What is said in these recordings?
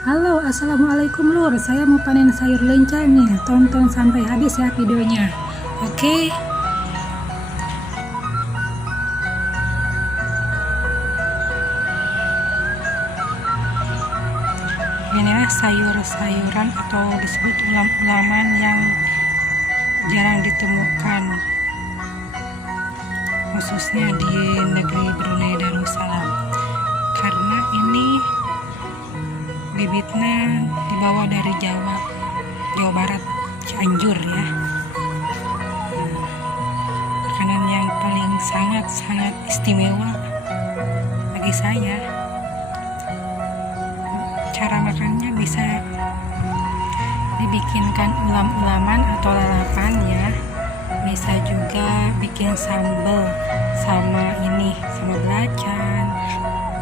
Halo, assalamualaikum lur. Saya mau panen sayur lenca nih. Tonton sampai habis ya videonya. Oke. Inilah sayur-sayuran atau disebut ulam-ulaman yang jarang ditemukan, khususnya di negeri Brunei Darussalam. Karena ini bibitnya dibawa dari Jawa Barat, Cianjur ya. Makanan yang paling sangat istimewa bagi saya. Cara makannya bisa dibikinkan ulam-ulaman atau lalapan ya. Bisa juga bikin sambal sama belacan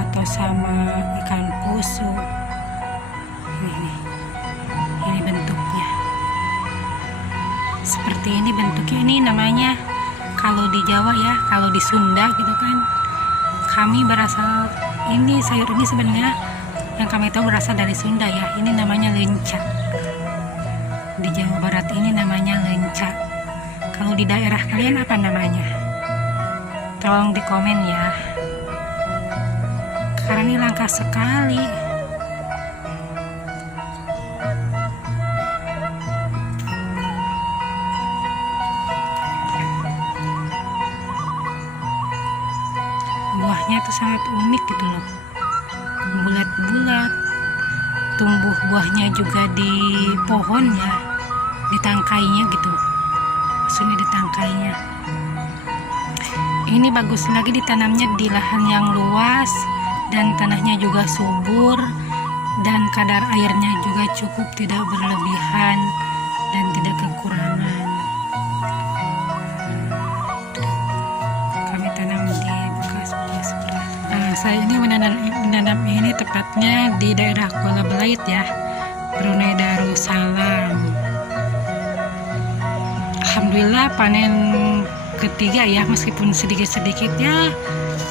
atau sama ikan pusu. Ini bentuknya seperti ini. Bentuknya ini namanya, kalau di Jawa ya, kalau di Sunda gitu kan, kami berasal, ini sayur ini sebenarnya yang kami tahu berasal dari Sunda ya. Ini namanya lenca. Di Jawa Barat ini namanya lenca. Kalau di daerah kalian apa namanya? Tolong di komen ya, karena ini langka sekali. Buahnya itu sangat unik gitu loh, bulat-bulat. Tumbuh buahnya juga di pohon ya, di tangkainya gitu, maksudnya di tangkainya. Ini bagus lagi ditanamnya di lahan yang luas dan tanahnya juga subur dan kadar airnya juga cukup, tidak berlebihan dan tidak kekurangan. Kami tanam di bekas sekolah. Saya ini menanam ini tepatnya di daerah Kuala Belait ya, Brunei Darussalam. Alhamdulillah panen ketiga ya, meskipun sedikit-sedikit ya,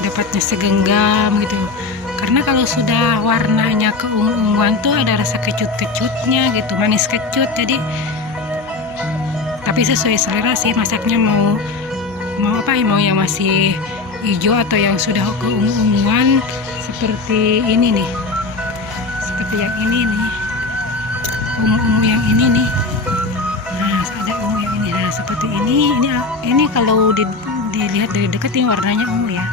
dapatnya segenggam gitu. Karena kalau sudah warnanya keunguan tuh ada rasa kecut-kecutnya gitu, manis kecut. Jadi tapi sesuai selera sih, masaknya mau yang masih hijau atau yang sudah keunguan seperti ini nih, seperti yang ini nih, ungu yang ini nih. Nah, ada ungu yang ini. Nah, seperti ini kalau dilihat dari dekat ini warnanya ungu ya.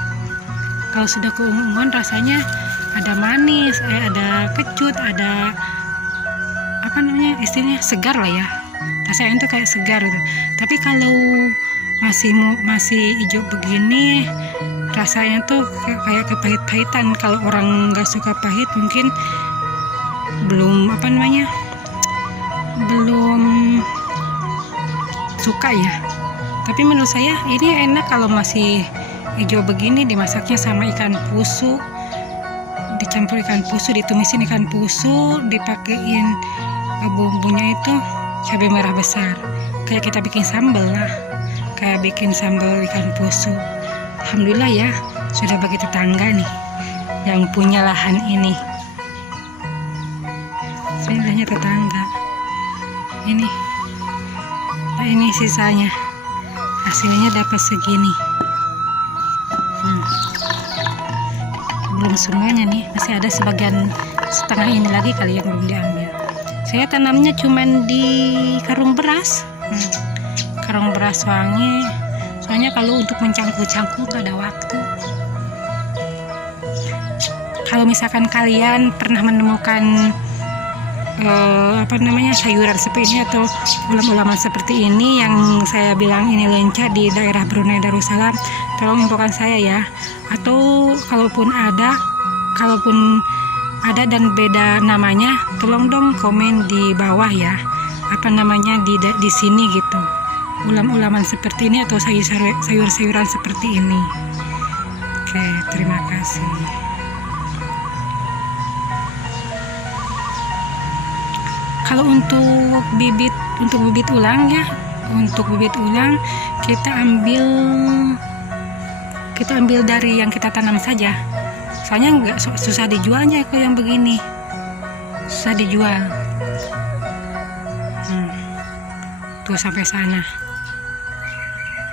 Kalau sudah keunguan rasanya ada manis, ada kecut, ada apa namanya, istilahnya segar lah ya. Rasanya itu kayak segar gitu. Tapi kalau masih hijau begini, rasanya tuh kayak kepahit-pahitan. Kalau orang nggak suka pahit mungkin belum suka ya. Tapi menurut saya ini enak kalau masih hijau begini, dimasaknya sama ikan pusu, dicampur ikan pusu, ditumisin ikan pusu, dipakein bumbunya itu cabai merah besar, kayak kita bikin sambal lah, kayak bikin sambal ikan pusu. Alhamdulillah ya, sudah bagi tetangga nih yang punya lahan ini. Bismillahnya tetangga ini. Nah, ini sisanya, hasilnya dapat segini. Belum semuanya nih, masih ada sebagian setengah ini lagi kali yang belum diambil. Saya tanamnya cuman di karung beras, karung beras wangi. Soalnya kalau untuk mencangkul-cangkul gak ada waktu. Kalau misalkan kalian pernah menemukan sayuran seperti ini atau ulam-ulaman seperti ini yang saya bilang ini lenca di daerah Brunei Darussalam, tolong infokan saya ya. Atau kalaupun ada dan beda namanya, tolong dong komen di bawah ya, apa namanya di sini gitu, ulam-ulaman seperti ini atau sayur-sayuran seperti ini. Oke, terima kasih. Kalau untuk bibit ulang ya, untuk bibit ulang kita ambil dari yang kita tanam saja. Soalnya nggak susah dijualnya, kayak yang begini susah dijual. Tuh sampai sana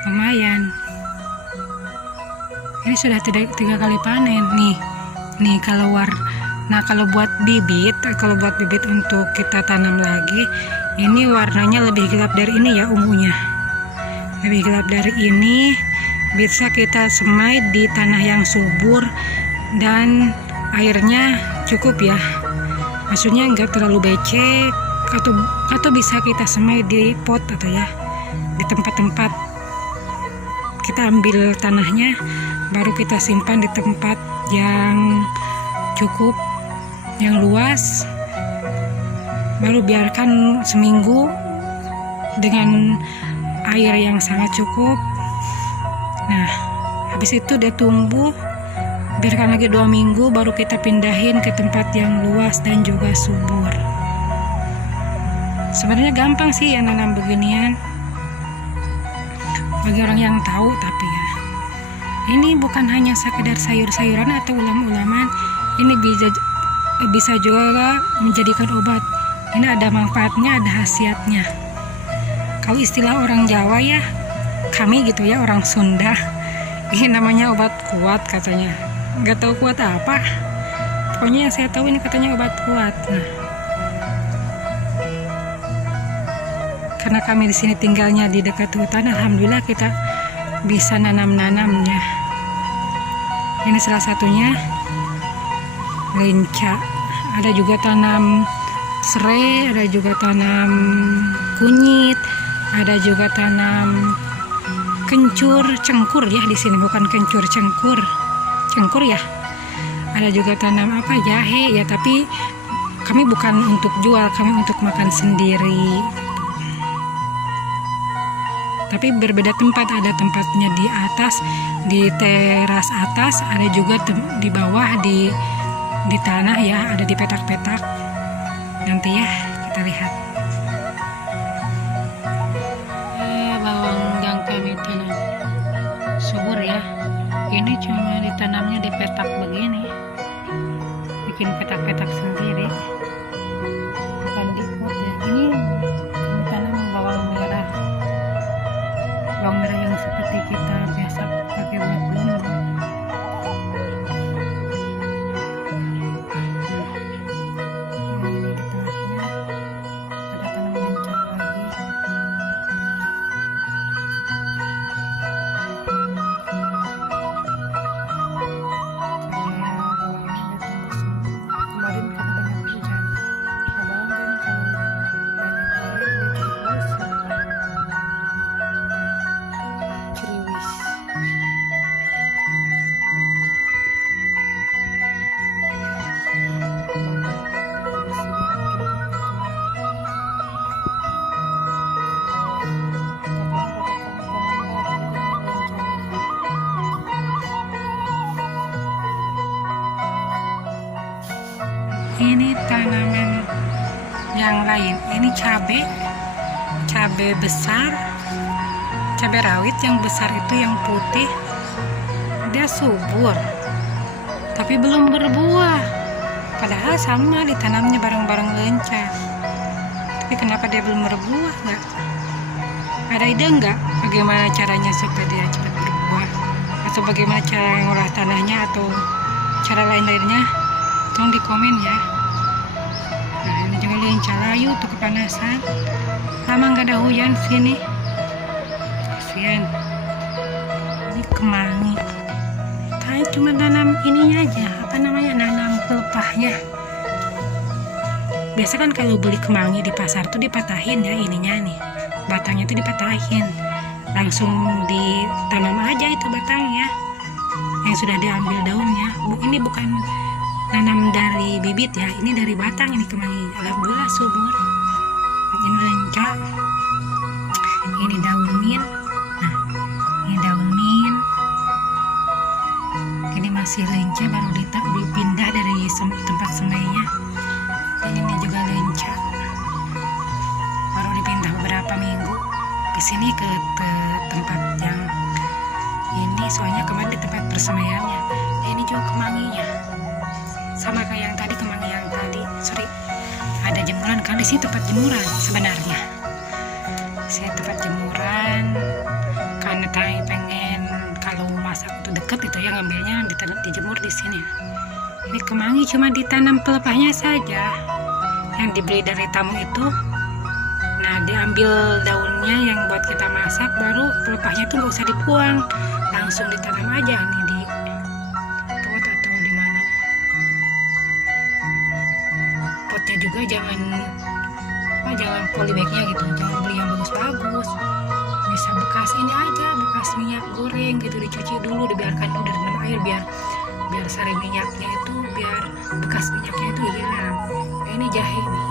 lumayan. Ini sudah 3 kali panen nih kalau nah kalau buat bibit untuk kita tanam lagi, ini warnanya lebih gelap dari ini ya, ungunya lebih gelap dari ini. Bisa kita semai di tanah yang subur dan airnya cukup ya, maksudnya nggak terlalu becek, atau bisa kita semai di pot atau ya di tempat-tempat. Kita ambil tanahnya, baru kita simpan di tempat yang cukup, yang luas, baru biarkan seminggu dengan air yang sangat cukup. Nah, habis itu dia tumbuh, biarkan lagi 2 minggu, baru kita pindahin ke tempat yang luas dan juga subur. Sebenarnya gampang sih ya nanam beginian bagi orang yang tahu, tapi ya ini bukan hanya sekedar sayur-sayuran atau ulam-ulaman, ini bisa juga menjadikan obat. Ini ada manfaatnya, ada khasiatnya. Kalau istilah orang Jawa ya, kami gitu ya, orang Sunda, ini namanya obat kuat katanya. Nggak tahu kuat apa, pokoknya yang saya tahu ini katanya obat kuat. Nah, karena kami di sini tinggalnya di dekat hutan, alhamdulillah kita bisa nanamnya. Ini salah satunya lenca. Ada juga tanam serai, ada juga tanam kunyit, ada juga tanam cengkur ya di sini, bukan kencur, cengkur ya. Ada juga tanam jahe ya, tapi kami bukan untuk jual, kami untuk makan sendiri. Tapi berbeda tempat, ada tempatnya di atas, di teras atas, ada juga di bawah di tanah ya, ada di petak-petak. Nanti ya kita lihat. Bawang yang kami tanam subur ya, ini cuma ditanamnya di petak begini, bikin petak-petak sendiri, bukan di pot ya. Ini kami tanam bawang merah yang seperti kita biasa pakai buat bumbu. Ini di tengahnya ada tanam lenca lagi. Kemarin kita banyak hujan, bawang kan kalau banyak air dia busuk. Ini tanaman yang lain, ini cabai besar, cabai rawit yang besar itu, yang putih, dia subur tapi belum berbuah, padahal sama ditanamnya bareng-bareng lenca. Tapi kenapa dia belum berbuah? Nggak ada ide nggak bagaimana caranya supaya dia cepat berbuah, atau bagaimana cara ngolah tanahnya, atau cara lain-lainnya? Tolong di komen ya. Nah, ini juga lenca layu tuh kepanasan, lama nggak ada hujan sini, kasian. Ini kemangi, saya cuma tanam ininya aja, nanam pelepahnya. Biasa kan kalau beli kemangi di pasar tuh dipatahin ya, ininya nih, batangnya tuh dipatahin, langsung ditanam aja itu batangnya yang sudah diambil daunnya. Ini bukan nanam dari bibit ya, ini dari batang. Ini kemangi, alhamdulillah subur. Ini lenca, ini daun mint. Nah, ini daun mint, ini masih lenca, baru dipindah dari tempat semainya. Ini juga lenca, baru dipindah beberapa minggu ke sini, ke tempat yang ini, soalnya kemarin di tempat persemaiannya. Ini juga kemanginya, sama kayak yang tadi, kemangi yang tadi, di sini tempat jemuran sebenarnya. Saya tempat jemuran karena saya pengen kalau masak itu deket itu ya, ngambilnya dijemur di sini. Ini kemangi cuma ditanam pelepahnya saja yang dibeli dari tamu itu. Nah, diambil daunnya yang buat kita masak, baru pelepahnya itu nggak usah dibuang, langsung ditanam aja nih di pot atau di mana. Potnya juga jangan polybagnya gitu, jangan beli yang bagus-bagus. Bisa bekas ini aja, bekas minyak goreng gitu, dicuci dulu, dibiarkan dulu direndam air biar sari minyaknya itu, biar bekas minyaknya itu hilang. Nah, ini jahe nih,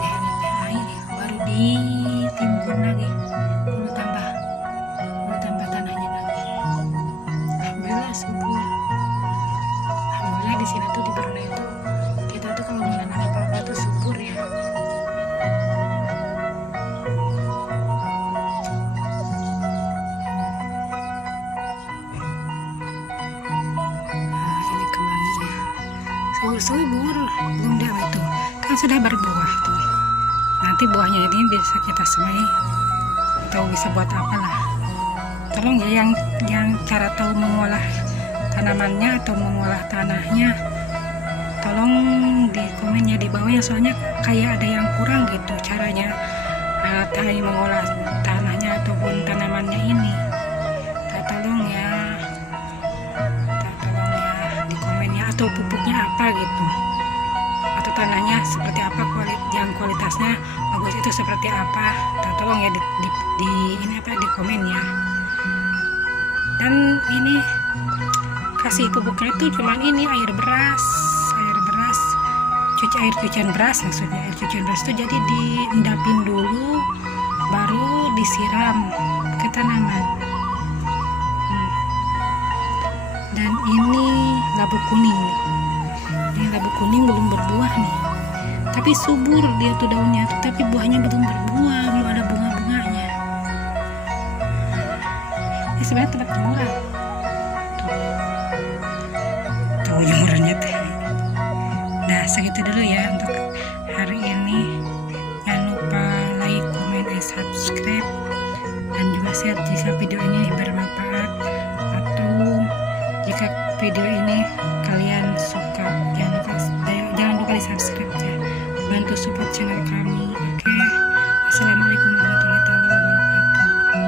jahenya ini baru ditimbun lagi, perlu tambah tanahnya lagi. Alhamdulillah subur. Alhamdulillah di sini tuh di Brunei itu kita tuh kalau menanam apa-apa tuh subur ya. Subur belum dia itu kan sudah berbuah tuh. Nanti buahnya ini bisa kita semai atau bisa buat apalah. Tolong ya yang cara tahu mengolah tanamannya atau mengolah tanahnya, tolong di komen ya di bawah ya, soalnya kayak ada yang kurang gitu caranya mengolah tanahnya ataupun tanamannya ini. Tolong ya di komen ya, atau pupuknya apa gitu, atau tanahnya seperti apa, yang kualitasnya bagus itu seperti apa. Tolong ya di komen ya. Dan ini kasih pupuknya itu cuman ini air beras, cucian beras maksudnya. Air cucian beras itu jadi diendapin dulu baru disiram ke tanaman. Dan ini labu kuning nih. Ini labu kuning belum berbuah nih, tapi subur dia tuh daunnya tuh, tapi buahnya belum berbuah, belum ada bunga-bunganya. Ini sebenarnya tempat jemuran tuh jemurannya teh. Nah, segitu dulu ya untuk hari ini. Jangan lupa like, comment, dan subscribe, dan juga share jika video ini bermanfaat, atau jika video ini kalian suka, jangan lupa di subscribe ya, bantu support channel kami. Oke, assalamualaikum warahmatullahi wabarakatuh.